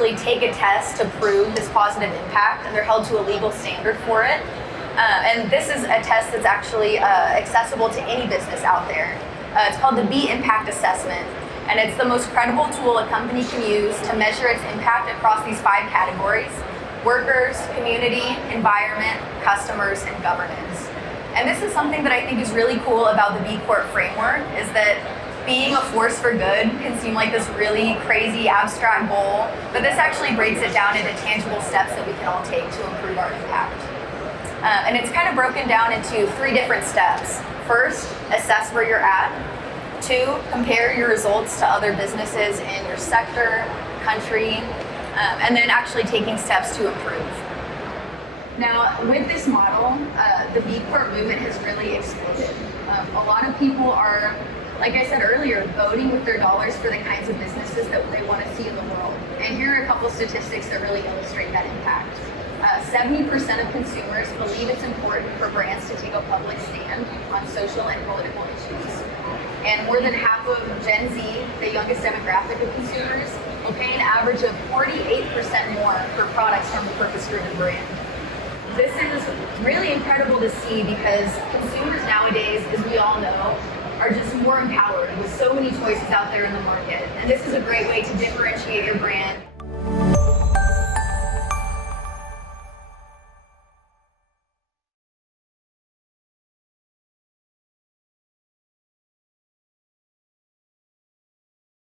actually take a test to prove this positive impact, and they're held to a legal standard for it. And this is a test that's actually accessible to any business out there. It's called the IBIE Impact Assessment, and it's the most credible tool a company can use to measure its impact across these 5 categories: workers, community, environment, customers, and governance. And this is something that I think is really cool about the B Corp framework, is that being a force for good can seem like this really crazy abstract goal, but this actually breaks it down into tangible steps that we can all take to improve our impact. And it's kind of broken down into 3 different steps. First, assess where you're at. 2, compare your results to other businesses in your sector, country, and then actually taking steps to improve. Now, with this model, the B Corp movement has really exploded. A lot of people are, like I said earlier, voting with their dollars for the kinds of businesses that they want to see in the world. And here are a couple statistics that really illustrate that impact. 70% of consumers believe it's important for brands to take a public stand on social and political issues. And more than half of Gen Z, the youngest demographic of consumers, will pay an average of 48% more for products from a purpose-driven brand. This is really incredible to see because consumers nowadays, as we all know, are just more empowered with so many choices out there in the market. And this is a great way to differentiate your brand